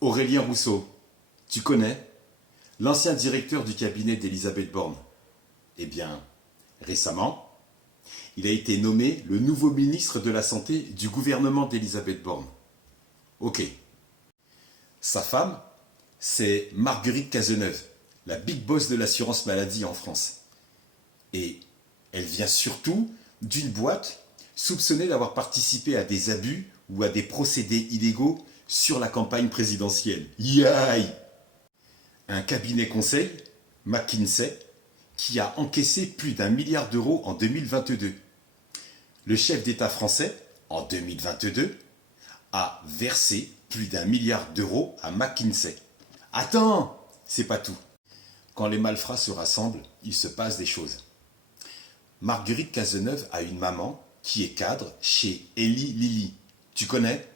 Aurélien Rousseau, tu connais? L'ancien directeur du cabinet d'Elisabeth Borne. Eh bien, récemment, il a été nommé le nouveau ministre de la Santé du gouvernement d'Elisabeth Borne. Ok. Sa femme, c'est Marguerite Cazeneuve, la big boss de l'assurance maladie en France. Et elle vient surtout d'une boîte soupçonnée d'avoir participé à des abus ou à des procédés illégaux sur la campagne présidentielle. Yaï! Un cabinet conseil, McKinsey, qui a encaissé plus d'1 milliard d'euros en 2022. Le chef d'État français, en 2022, a versé plus d'1 milliard d'euros à McKinsey. Attends, c'est pas tout. Quand les malfrats se rassemblent, il se passe des choses. Marguerite Cazeneuve a une maman qui est cadre chez Eli Lilly. Tu connais?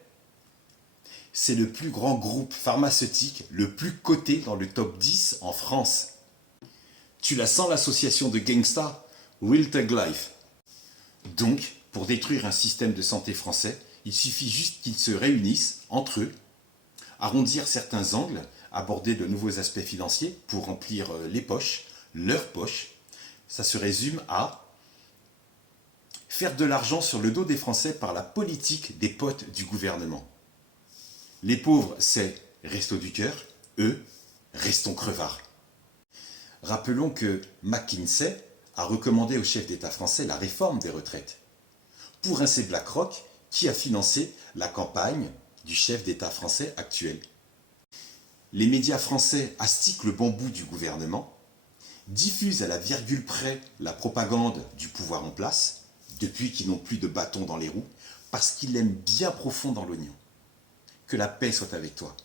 C'est le plus grand groupe pharmaceutique le plus coté dans le top 10 en France. Tu la sens l'association de gangsters Real Thug Life. Donc, pour détruire un système de santé français, il suffit juste qu'ils se réunissent entre eux, arrondir certains angles, aborder de nouveaux aspects financiers pour remplir les poches, leurs poches. Ça se résume à faire de l'argent sur le dos des Français par la politique des potes du gouvernement. Les pauvres, c'est resto du cœur, eux, restons crevards. Rappelons que McKinsey a recommandé au chef d'État français la réforme des retraites. Pour un c'est BlackRock qui a financé la campagne du chef d'État français actuel. Les médias français astiquent le bon bout du gouvernement, diffusent à la virgule près la propagande du pouvoir en place, depuis qu'ils n'ont plus de bâton dans les roues, parce qu'ils l'aiment bien profond dans l'oignon. Que la paix soit avec toi.